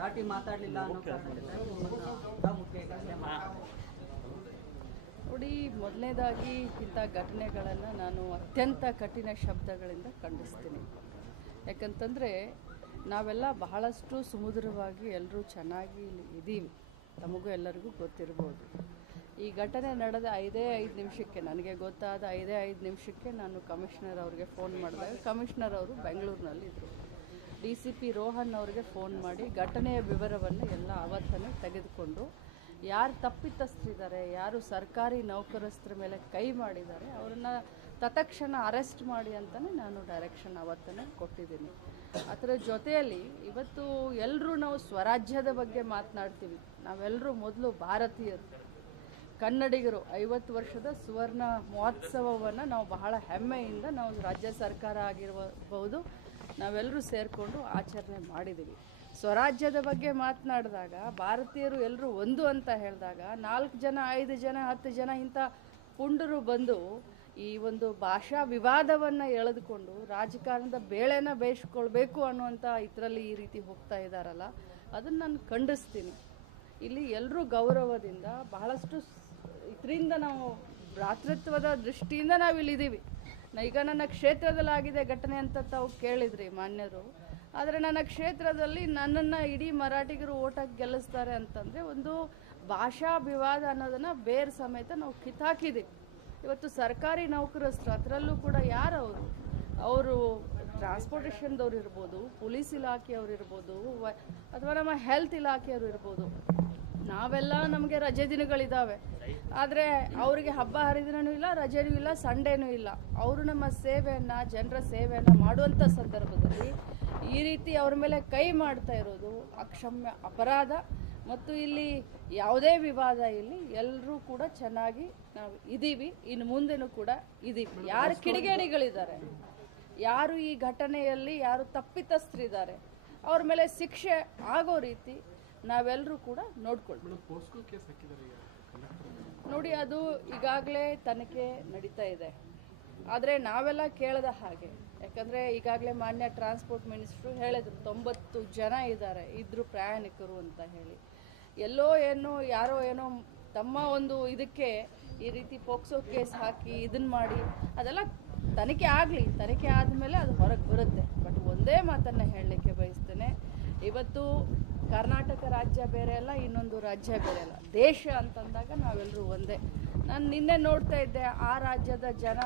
ದಾಟಿ ಮಾತಾಡಲಿಲ್ಲ ಅನ್ನೋ ಕಾರಣದಿಂದ ನೋಡಿ, ಮೊದಲನೇದಾಗಿ ಇಂಥ ಘಟನೆಗಳನ್ನು ನಾನು ಅತ್ಯಂತ ಕಠಿಣ ಶಬ್ದಗಳಿಂದ ಖಂಡಿಸ್ತೀನಿ. ಯಾಕಂತಂದರೆ ನಾವೆಲ್ಲ ಬಹಳಷ್ಟು ಸುಮಧುರವಾಗಿ ಎಲ್ಲರೂ ಚೆನ್ನಾಗಿ ಇದ್ದೀವಿ, ತಮಗೂ ಎಲ್ಲರಿಗೂ ಗೊತ್ತಿರ್ಬೋದು. ಈ ಘಟನೆ ನಡೆದ 5 ನಿಮಿಷಕ್ಕೆ, ನನಗೆ ಗೊತ್ತಾದ 5 ನಿಮಿಷಕ್ಕೆ ನಾನು ಕಮಿಷನರ್ ಅವ್ರಿಗೆ ಫೋನ್ ಮಾಡಿದಾಗ ಕಮಿಷನರ್ ಅವರು ಬೆಂಗಳೂರಿನಲ್ಲಿದ್ದರು. DCP ರೋಹನ್ ಅವರಿಗೆ ಫೋನ್ ಮಾಡಿ ಘಟನೆಯ ವಿವರವನ್ನು ಎಲ್ಲ ಆವತ್ತನೇ ತೆಗೆದುಕೊಂಡು ಯಾರು ತಪ್ಪಿತಸ್ಥರಿದ್ದಾರೆ, ಯಾರು ಸರ್ಕಾರಿ ನೌಕರಸ್ಥರ ಮೇಲೆ ಕೈ ಮಾಡಿದ್ದಾರೆ ಅವರನ್ನು ತತ್ಕ್ಷಣ ಅರೆಸ್ಟ್ ಮಾಡಿ ಅಂತಲೇ ನಾನು ಡೈರೆಕ್ಷನ್ ಅವತ್ತನೇ ಕೊಟ್ಟಿದ್ದೀನಿ. ಅದರ ಜೊತೆಯಲ್ಲಿ ಇವತ್ತು ಎಲ್ಲರೂ ನಾವು ಸ್ವರಾಜ್ಯದ ಬಗ್ಗೆ ಮಾತನಾಡ್ತೀವಿ. ನಾವೆಲ್ಲರೂ ಮೊದಲು ಭಾರತೀಯರು, ಕನ್ನಡಿಗರು. 50 ವರ್ಷದ ಸುವರ್ಣ ಮಹೋತ್ಸವವನ್ನು ನಾವು ಬಹಳ ಹೆಮ್ಮೆಯಿಂದ ನಾವು ರಾಜ್ಯ ಸರ್ಕಾರ ಆಗಿರಬಹುದು ನಾವೆಲ್ಲರೂ ಸೇರಿಕೊಂಡು ಆಚರಣೆ ಮಾಡಿದ್ದೀವಿ. ಸ್ವರಾಜ್ಯದ ಬಗ್ಗೆ ಮಾತನಾಡಿದಾಗ ಭಾರತೀಯರು ಎಲ್ಲರೂ ಒಂದು ಅಂತ ಹೇಳಿದಾಗ 4 ಜನ 5 ಜನ 10 ಜನ ಇಂಥ ಪುಂಡರು ಬಂದು ಈ ಒಂದು ಭಾಷಾ ವಿವಾದವನ್ನು ಎಳೆದುಕೊಂಡು ರಾಜಕಾರಣದ ಬೇಳೆನ ಬೇಯಿಸ್ಕೊಳ್ಬೇಕು ಅನ್ನುವಂಥ ಇದರಲ್ಲಿ ಈ ರೀತಿ ಹೋಗ್ತಾ ಇದ್ದಾರಲ್ಲ, ಅದನ್ನು ನಾನು ಖಂಡಿಸ್ತೀನಿ. ಇಲ್ಲಿ ಎಲ್ಲರೂ ಗೌರವದಿಂದ ಬಹಳಷ್ಟು ಇದರಿಂದ ನಾವು ಭ್ರಾತೃತ್ವದ ದೃಷ್ಟಿಯಿಂದ ನಾವಿಲ್ಲಿದ್ದೀವಿ. ಈಗ ನನ್ನ ಕ್ಷೇತ್ರದಲ್ಲಾಗಿದೆ ಘಟನೆ ಅಂತ ತಾವು ಕೇಳಿದ್ರಿ ಮಾನ್ಯರು. ಆದರೆ ನನ್ನ ಕ್ಷೇತ್ರದಲ್ಲಿ ನನ್ನನ್ನು ಇಡೀ ಮರಾಠಿಗರು ಓಟಾಗಿ ಗೆಲ್ಲಿಸ್ತಾರೆ ಅಂತಂದರೆ ಒಂದು ಭಾಷಾ ವಿವಾದ ಅನ್ನೋದನ್ನು ಬೇರೆ ಸಮೇತ ನಾವು ಕಿತ್ತಾಕಿದ್ದೀವಿ. ಇವತ್ತು ಸರ್ಕಾರಿ ನೌಕರಸ್ಥರು, ಅದರಲ್ಲೂ ಕೂಡ ಯಾರವರು, ಅವರು ಟ್ರಾನ್ಸ್ಪೋರ್ಟೇಷನ್ದವ್ರು ಇರ್ಬೋದು, ಪೊಲೀಸ್ ಇಲಾಖೆಯವ್ರು ಇರ್ಬೋದು, ಅಥವಾ ನಮ್ಮ ಹೆಲ್ತ್ ಇಲಾಖೆಯವರು ಇರ್ಬೋದು. ನಾವೆಲ್ಲ ನಮಗೆ ರಜೆ ದಿನಗಳಿದ್ದಾವೆ, ಆದರೆ ಅವರಿಗೆ ಹಬ್ಬ ಹರಿದಿನವೂ ಇಲ್ಲ, ರಜೆನೂ ಇಲ್ಲ, ಸಂಡೇನೂ ಇಲ್ಲ. ಅವರು ನಮ್ಮ ಸೇವೆಯನ್ನು, ಜನರ ಸೇವೆಯನ್ನು ಮಾಡುವಂಥ ಸಂದರ್ಭದಲ್ಲಿ ಈ ರೀತಿ ಅವ್ರ ಮೇಲೆ ಕೈ ಮಾಡ್ತಾ ಇರೋದು ಅಕ್ಷಮ್ಯ ಅಪರಾಧ. ಮತ್ತು ಇಲ್ಲಿ ಯಾವುದೇ ವಿವಾದ ಇಲ್ಲಿ ಎಲ್ಲರೂ ಕೂಡ ಚೆನ್ನಾಗಿ ನಾವು ಇದ್ದೀವಿ, ಇನ್ನು ಮುಂದೆನೂ ಕೂಡ ಇದ್ದೀವಿ. ಯಾರು ಕಿಡಿಗೇಡಿಗಳಿದ್ದಾರೆ, ಯಾರು ಈ ಘಟನೆಯಲ್ಲಿ ಯಾರು ತಪ್ಪಿತಸ್ಥರಿದ್ದಾರೆ ಅವ್ರ ಮೇಲೆ ಶಿಕ್ಷೆ ಆಗೋ ರೀತಿ ನಾವೆಲ್ಲರೂ ಕೂಡ ನೋಡ್ಕೊಳ್ತೀವಿ. ನೋಡಿ, ಅದು ಈಗಾಗಲೇ ತನಿಖೆ ನಡೀತಾ ಇದೆ. ಆದರೆ ನಾವೆಲ್ಲ ಕೇಳದ ಹಾಗೆ, ಯಾಕಂದರೆ ಈಗಾಗಲೇ ಮಾನ್ಯ ಟ್ರಾನ್ಸ್ಪೋರ್ಟ್ ಮಿನಿಸ್ಟ್ರು ಹೇಳಿದ್ರು 90 ಜನ ಇದ್ದರು ಪ್ರಯಾಣಿಕರು ಅಂತ ಹೇಳಿ. ಎಲ್ಲೋ ಏನೋ ಯಾರೋ ಏನೋ ತಮ್ಮ ಒಂದು ಇದಕ್ಕೆ ಈ ರೀತಿ ಪೋಕ್ಸೋ ಕೇಸ್ ಹಾಕಿ ಇದನ್ನು ಮಾಡಿ, ಅದೆಲ್ಲ ತನಿಖೆ ಆಗಲಿ, ತನಿಖೆ ಆದಮೇಲೆ ಅದು ಹೊರಗೆ ಬರುತ್ತೆ. ಬಟ್ ಒಂದೇ ಮಾತನ್ನು ಹೇಳಲಿಕ್ಕೆ ಬಯಸ್ತೇನೆ, ಇವತ್ತು ಕರ್ನಾಟಕ ರಾಜ್ಯ ಬೇರೆ ಅಲ್ಲ, ಇನ್ನೊಂದು ರಾಜ್ಯ ಬೇರೆ ಅಲ್ಲ, ದೇಶ ಅಂತಂದಾಗ ನಾವೆಲ್ಲರೂ ಒಂದೇ. ನಾನು ನಿನ್ನೆ ನೋಡ್ತಾ ಇದ್ದೆ, ಆ ರಾಜ್ಯದ ಜನ